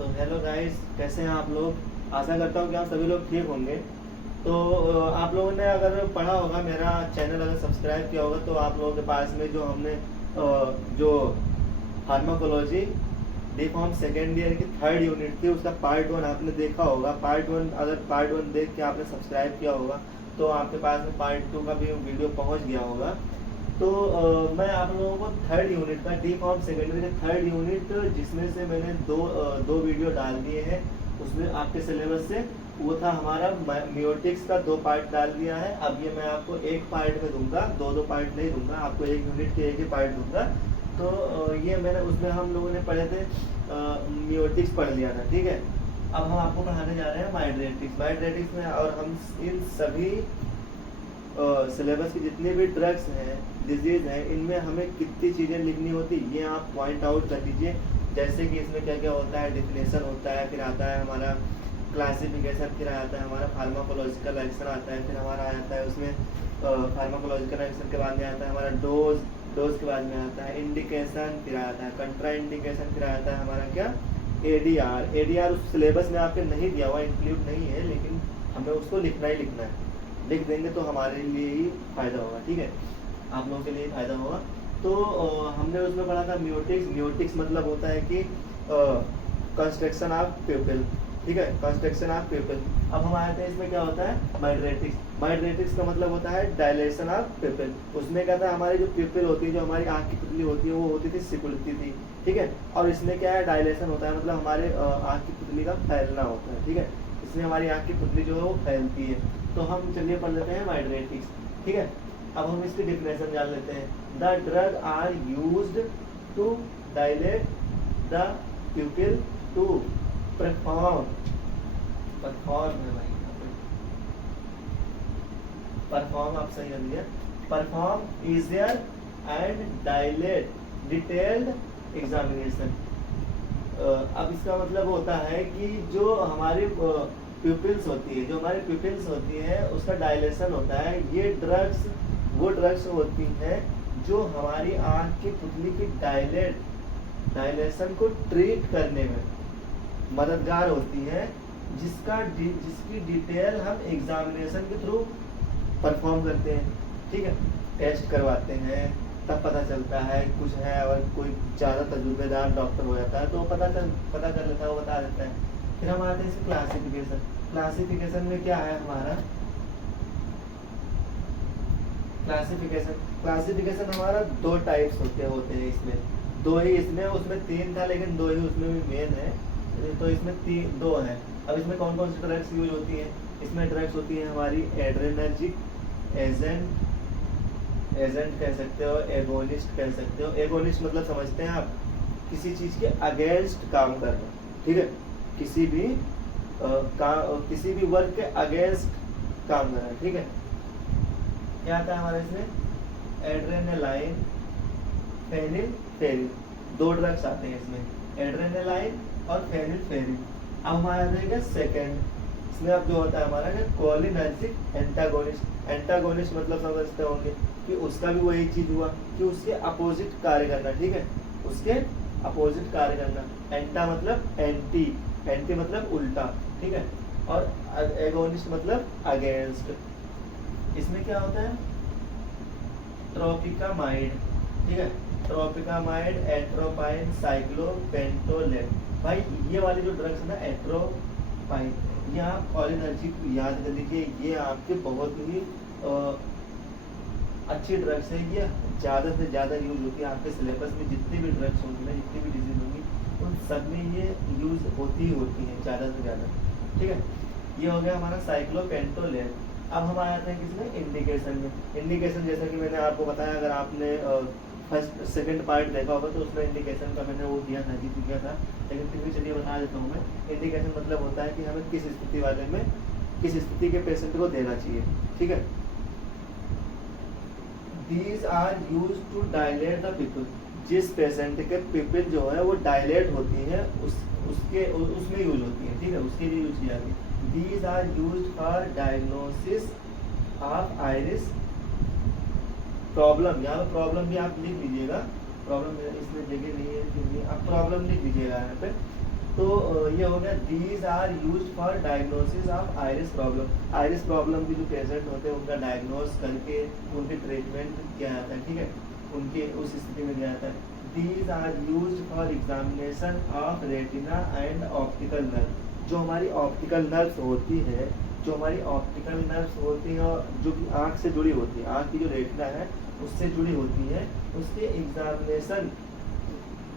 तो hello guys, कैसे हैं आप लोग। आशा करता हूँ कि आप सभी लोग ठीक होंगे। तो आप लोगों ने अगर पढ़ा होगा, मेरा चैनल अगर सब्सक्राइब किया होगा, तो आप लोगों के पास में जो हमने जो pharmacology D form second year की थर्ड यूनिट थी, उसका पार्ट वन आपने देखा होगा। पार्ट वन, अगर पार्ट वन देख के आपने सब्सक्राइब किया होगा तो आपके पास में पार्ट टू का भी वीडियो पहुंच गया होगा। तो मैं आप लोगों को थर्ड यूनिट का डी फॉर्म सेकेंडरी का थर्ड यूनिट, जिसमें से मैंने दो वीडियो डाल दिए हैं उसमें आपके सिलेबस से, वो था हमारा मियोटिक्स का 2 पार्ट डाल दिया है। अब ये मैं आपको एक पार्ट में दूंगा, दो पार्ट नहीं दूंगा आपको, एक यूनिट के एक ही पार्ट दूंगा। तो ये मैंने उसमें हम लोगों ने पढ़े थे, मियोटिक्स पढ़ लिया था, ठीक है। अब हम आपको पढ़ाने जा रहे हैं माइड्रेटिक्स में, और हम इन सभी सिलेबस की जितनी भी ड्रग्स हैं, डिजीज हैं, इनमें हमें कितनी चीज़ें लिखनी होती ये आप पॉइंट आउट कर दीजिए। जैसे कि इसमें क्या क्या होता है, डिफिनेशन होता है, फिर आता है हमारा क्लासिफिकेशन, फिर आता है हमारा फार्माकोलॉजिकल एक्शन आता है, फिर हमारा आता है उसमें फार्माकोलॉजिकल एक्शन के बाद में आता है हमारा डोज के बाद में आता है इंडिकेशन, फिर आता है कंट्रा इंडिकेशन, फिर आता है हमारा क्या एडीआर उस सिलेबस में आपके नहीं दिया हुआ, इंक्लूड नहीं है, लेकिन हमें उसको लिखना ही लिखना है। लिख देंगे तो हमारे लिए ही फायदा होगा, ठीक है, आप लोगों के लिए ही फायदा होगा। तो हमने उसमें पढ़ा था म्योटिक्स मतलब होता है कि कंस्ट्रक्शन ऑफ प्यूपिल, ठीक है, कंस्ट्रक्शन ऑफ प्यूपिल। अब हम आए थे इसमें क्या होता है माइड्रेटिक्स का मतलब होता है डायलेशन ऑफ प्यूपिल। उसमें क्या था, हमारी जो प्यूपिल होती है, जो हमारी आँख की पुतली होती है, वो होती थी, सिकुड़ती थी, ठीक है। और इसमें क्या है, डायलेशन होता है, मतलब हमारे आँख की पुतली का फैलना होता है, ठीक है। इसमें हमारी आँख की पुतली जो है वो फैलती है। तो हम चलिए पढ़ लेते हैं माइड्रेटिक्स, ठीक है। अब हम इसकी डिफिनेशन जान लेते हैं। The drug are used to dilate the pupil to perform आप सही कर दिया, perform easier and dilate detailed examination. अब इसका मतलब होता है कि जो हमारी प्यूपिल्स होती है, जो हमारी प्यूपिल्स होती है, उसका डायलेशन होता है। ये ड्रग्स वो ड्रग्स होती हैं जो हमारी आँख की पुतली की डायलेशन को ट्रीट करने में मददगार होती है, जिसकी डिटेल हम एग्जामिनेशन के थ्रू परफॉर्म करते हैं, ठीक है। टेस्ट करवाते हैं, तब पता चलता है कुछ है, और कोई ज़्यादा तजुर्बेदार डॉक्टर हो जाता है तो पता कर लेता है, वो बता देता है। फिर हम आते हैं क्लासिफिकेशन में क्या है हमारा क्लासिफिकेशन हमारा 2 टाइप्स होते हैं इसमें, 2 ही इसमें, उसमें 3 था लेकिन 2 ही उसमें भी मेन है, तो इसमें 2 हैं। अब इसमें कौन कौन सी ड्रग्स यूज होती हैं, इसमें ड्रग्स होती है हमारी एड्रेनर्जिक एजेंट कह सकते हो, एगोनिस्ट कह सकते हो। एगोनिस्ट मतलब समझते हैं आप, किसी चीज के अगेंस्ट काम करना, ठीक है, किसी भी वर्क के अगेंस्ट काम करना, ठीक है। क्या आता है हमारे इसमें, एड्रेनालाइन, फेनिलफेरिन, 2 ड्रग्स आते हैं इसमें, एड्रेनालाइन और फेनिलफेरिन। अब हमारा रहेगा सेकेंड, इसमें अब जो होता है हमारा कोलिनर्जिक एंटागोनिस्ट मतलब समझते होंगे कि उसका भी वही चीज हुआ कि उसके अपोजिट कार्य करना, ठीक है, उसके अपोजिट कार्य करना। एंटा मतलब एंटी मतलब उल्टा, ठीक है, और एगोनिस्ट मतलब अगेंस्ट। इसमें क्या होता है, ट्रोपिकामाइड, ठीक है, ट्रोपिकामाइड, एट्रोपाइन, साइक्लोपेंटोलेट। भाई ये वाली जो ड्रग्स है ना, एट्रोपाइन, ये आप कॉलिनर्जिक याद कर लीजिए, ये आपके बहुत ही अच्छी ड्रग्स है। ये ज़्यादा से ज़्यादा यूज होती है आपके सिलेबस में, जितनी भी ड्रग्स होंगी ना, जितनी भी डिजीज होंगी, उन सब में ये यूज होती है ज़्यादा से ज़्यादा, ठीक है। ये हो गया हमारा साइक्लोपेंटोलेट। अब हम आ जाते हैं किसमें, इंडिकेशन में। इंडिकेशन जैसा कि मैंने आपको बताया, अगर आपने फर्स्ट सेकंड पार्ट देखा होगा तो उसमें इंडिकेशन का मैंने वो दिया था, दिया था, लेकिन फिर भी चलिए बता देता हूँ मैं। इंडिकेशन मतलब होता है कि हमें किस स्थिति के पेशेंट को देना चाहिए, ठीक है। These are used to dilate the pupil। जिस पेशेंट के पिपिल जो है वो डायलेट होती है, उसमें यूज होती है, ठीक है, उसके लिए यूज किया गया। These are used for diagnosis of iris problem. यहाँ पे प्रॉब्लम भी आप लिख लीजिएगा, प्रॉब्लम इसमें जगह नहीं है, आप प्रॉब्लम लिख लीजिएगा यहाँ पे। तो ये हो गया these are used for diagnosis of iris problem. Iris problem की जो पेशेंट होते हैं उनका डायग्नोस करके उनके ट्रीटमेंट किया जाता है, ठीक है, उनके उस स्थिति में किया जाता है। These are used for examination of retina and optical nerve. जो हमारी ऑप्टिकल नर्व्स होती है, जो हमारी ऑप्टिकल नर्व्स होती है और जो कि आँख से जुड़ी होती है, आँख की जो रेटिना है उससे जुड़ी होती है, उसके एग्जामिनेशन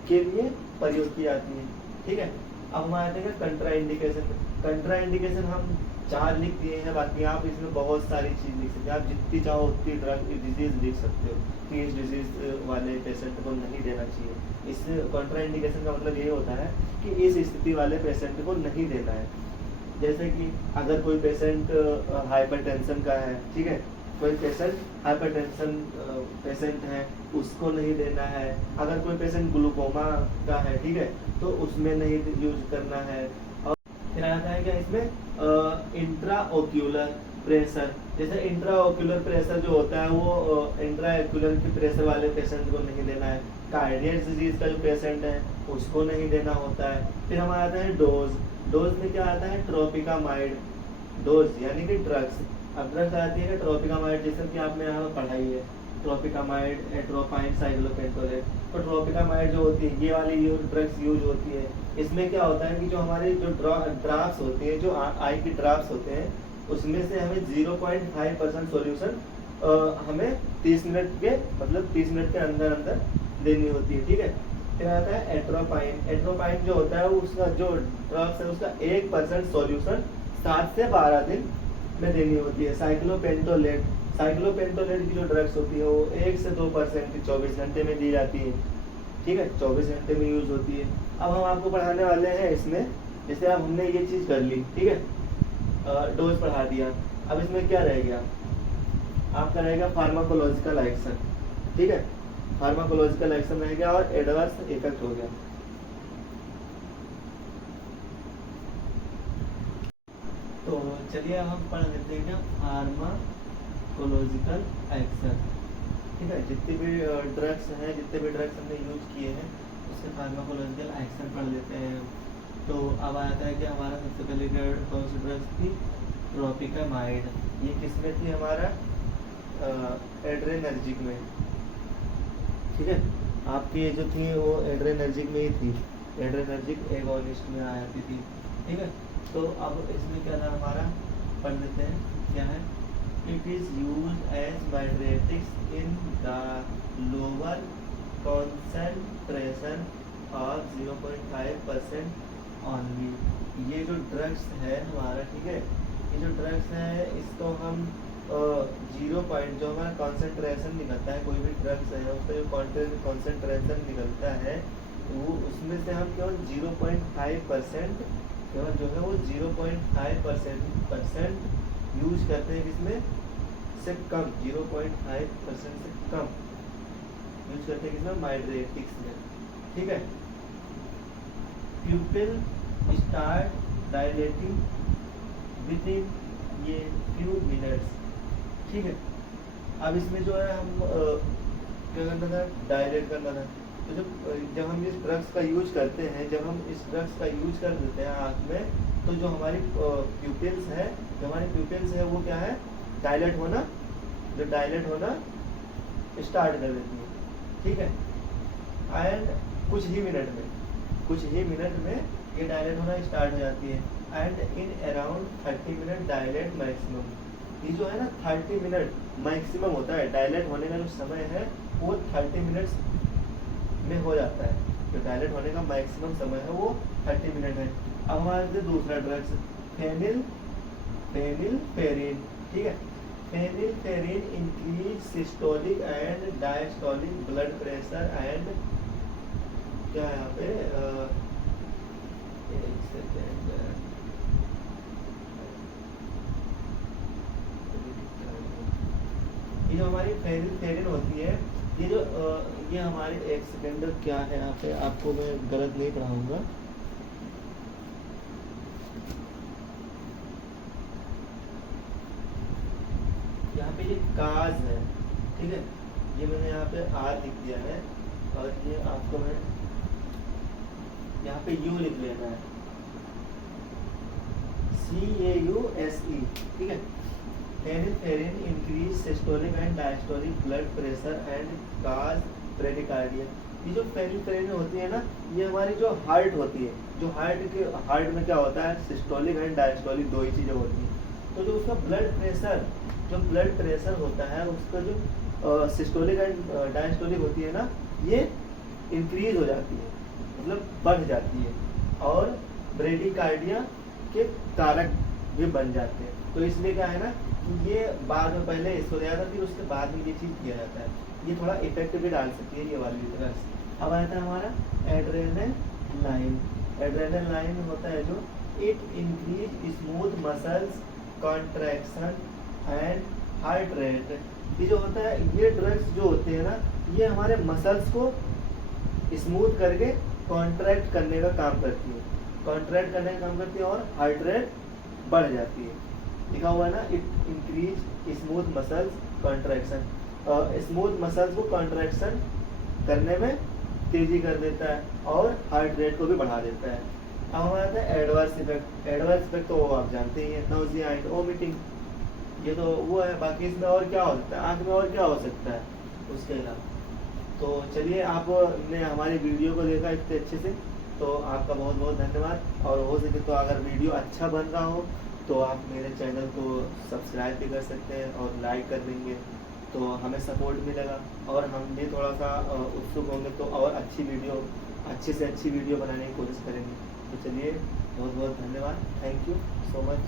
के लिए प्रयोग की जाती है, ठीक है। अब हम आते हैं कंट्रा इंडिकेशन। कंट्रा इंडिकेशन हम 4 लिख दिए हैं, बाकी आप इसमें बहुत सारी चीज़ लिख सकते हैं, आप जितनी चाहो उतनी ड्रग डिजीज लिख सकते हो कि इस डिजीज वाले पेशेंट को नहीं देना चाहिए। इस कंट्रा इंडिकेशन का मतलब ये होता है कि इस स्थिति वाले पेशेंट को नहीं देना है। जैसे कि अगर कोई पेशेंट हाइपरटेंशन का है, ठीक है, कोई पेशेंट हाइपरटेंशन पेशेंट है उसको नहीं देना है। अगर कोई पेशेंट ग्लूकोमा का है, ठीक है, तो उसमें नहीं यूज करना है। और फिर आता है क्या इसमें इंट्रा ओक्यूलर प्रेशर। जैसे इंट्रा ओक्यूलर प्रेशर जो होता है वो इंट्रा ओक्यूलर की प्रेशर वाले पेशेंट को नहीं देना है। कार्डियक डिजीज का जो पेशेंट है उसको नहीं देना होता है। फिर हमारा आता है डोज। डोज में क्या आता है ट्रोपिकामाइड डोज यानी कि ड्रग्स। अब ड्रग्स आती है ट्रोपिकामाइड, जैसे कि आपने यहाँ पढ़ाई है ट्रोपिकामाइड, एट्रोपाइन, साइक्लोपेंटोलेट। तो ट्रोपिकामाइड जो होती है ये वाली ड्रग्स यूज होती है। इसमें क्या होता है कि जो हमारे जो ड्राफ्ट होती है, जो आई की ड्राफ्ट होते हैं उसमें से हमें 0.5% सॉल्यूशन हमें 30 मिनट के मतलब 30 मिनट के अंदर अंदर देनी होती है, ठीक है। फिर आता है एट्रोपाइन। एट्रोपाइन जो होता है उसका जो ड्रग्स है उसका 1% सॉल्यूशन 7 से 12 दिन में देनी होती है। साइक्लोपेंटोलेट, साइक्लोपेंटोलेट की जो ड्रग्स होती है वो 1 से 2% 24 घंटे में दी जाती है, ठीक है, 24 घंटे में यूज होती है। अब हम आपको पढ़ाने वाले हैं इसमें, जैसे अब हमने ये चीज कर ली, ठीक है, डोज पढ़ा दिया। अब इसमें क्या रह गया आपका, रहेगा फार्माकोलॉजिकल एक्शन, ठीक है, फार्माकोलॉजिकल एक्शन रह गया और एडवर्स इफेक्ट हो गया। तो चलिए अब हम पढ़ लेते हैं क्या फार्माकोलॉजिकल एक्शन, ठीक है। जितने भी ड्रग्स हैं, जितने भी ड्रग्स हमने यूज किए हैं उसके फार्माकोलॉजिकल एक्शन पढ़ लेते हैं। तो अब आता है कि हमारा सबसे पहले कौन सी ड्रग्स थी, ट्रोपिकामाइड। ये किस में थी, हमारा एड्रेनर्जिक में, ठीक है। आपकी ये जो थी वो एड्रेनर्जिक में ही थी, एड्रेनर्जिक एगोनिस्ट में आ जाती थी, ठीक है। तो अब इसमें क्या था हमारा, पढ़ लेते हैं क्या है। It is use as mydriatics in the lower concentration of 0.5% only. ये जो ड्रग्स है हमारा, ठीक है, ये जो ड्रग्स है इसको हम 0 पॉइंट जो हमारा कॉन्सेंट्रेशन निकलता है, कोई भी ड्रग्स है उसका जो कॉन्सेंट्रेशन निकलता है वो उसमें से हम केवल 0.5% केवल जो है वो 0.5% यूज करते हैं, किसमें से कम, 0.5% से कम यूज करते हैं किसमें, माइड्रेटिक्स में, ठीक है। प्यूपिल स्टार्ट डायलेटिंग विद इन ये फ्यू मिनट्स, ठीक है। अब इसमें जो है हम क्या करना था, डायलेट करना था। तो जब हम इस ड्रग्स का यूज करते हैं, जब हम इस ड्रग्स का यूज कर देते हैं आँख में, तो जो हमारी प्यूपिल्स है, जो हमारी प्यूपिल्स है वो क्या है, डायलेट होना, जो डायलेट होना स्टार्ट कर देती है, ठीक है। एंड कुछ ही मिनट में ये डायलेट होना स्टार्ट हो जाती है। And in around 30 minute dilate maximum. ये जो है ना 30 मिनट मैक्सिमम होता है, डायलेट होने का जो समय है वो 30 मिनट्स में हो जाता है। जो डायलेट होने का मैक्सिमम समय है वो 30 मिनट है। अब हमारे दूसरा ड्रग्स फेनिलफेरिन, ठीक है। Phenylephrine increase systolic and diastolic blood pressure and क्या है यहाँ पे एक सेकेंड, ये जो हमारी फेनिलफेरिन होती है, ये जो ये हमारे एक सेकेंड क्या है यहाँ पे, आपको मैं गलत नहीं पढ़ाऊंगा। यहाँ पे ये काज है, ठीक है, ये मैंने यहाँ पे आर लिख दिया है और ये आपको मैं यहाँ पे यू लिख लेना है, CAUSE, ठीक है। Phenylephrine increase systolic and diastolic blood pressure and cause bradycardia. ये जो फेनिलफेरिन होती है ना, ये हमारी जो हार्ट होती है, जो हार्ट में क्या होता है, सिस्टोलिक एंड डायस्टोलिक दो ही चीज़ें होती हैं। तो जो उसका ब्लड प्रेशर होता है, उसका जो सिस्टोलिक एंड डायस्टोलिक होती है ना, ये इंक्रीज हो जाती है, मतलब बढ़ जाती है, और ब्रेडिकार्डिया के कारक भी बन जाते हैं। तो इसलिए क्या है ना कि ये बाद में पहले इसको दिया जाता है, फिर उसके बाद में ये चीज़ किया जाता है। ये थोड़ा इफेक्ट भी डाल सकती है ये वाली ड्रग्स। अब आता है हमारा एड्रेनालाइन। एड्रेनालाइन होता है जो it increase smooth muscles contraction and heart rate. ये जो होता है, ये ड्रग्स जो होते हैं ना, ये हमारे मसल्स को स्मूथ करके कॉन्ट्रैक्ट करने का काम करती है, और हार्ट रेट बढ़ जाती है। लिखा हुआ है ना, it increase smooth muscles contraction, smooth muscles को कॉन्ट्रैक्शन करने में तेजी कर देता है और हार्ट रेट को भी बढ़ा देता है। अब हमारा आता है एडवर्स इफेक्ट। एडवर्स इफेक्ट तो वो आप जानते ही हैं, नाउजिया एंड वोमिटिंग, ये तो वो है। बाकी इसमें और क्या हो सकता है, आँख में और क्या हो सकता है उसके अलावा। तो चलिए, आपने हमारी वीडियो को देखा इतने अच्छे से, तो आपका बहुत बहुत धन्यवाद। और हो सके तो अगर वीडियो अच्छा बन रहा हो तो आप मेरे चैनल को सब्सक्राइब भी कर सकते हैं और लाइक कर देंगे, तो हमें सपोर्ट मिलेगा और हम भी थोड़ा सा उत्सुक होंगे, तो और अच्छे से अच्छी वीडियो बनाने की कोशिश करेंगे। तो चलिए, बहुत बहुत धन्यवाद, थैंक यू सो मच।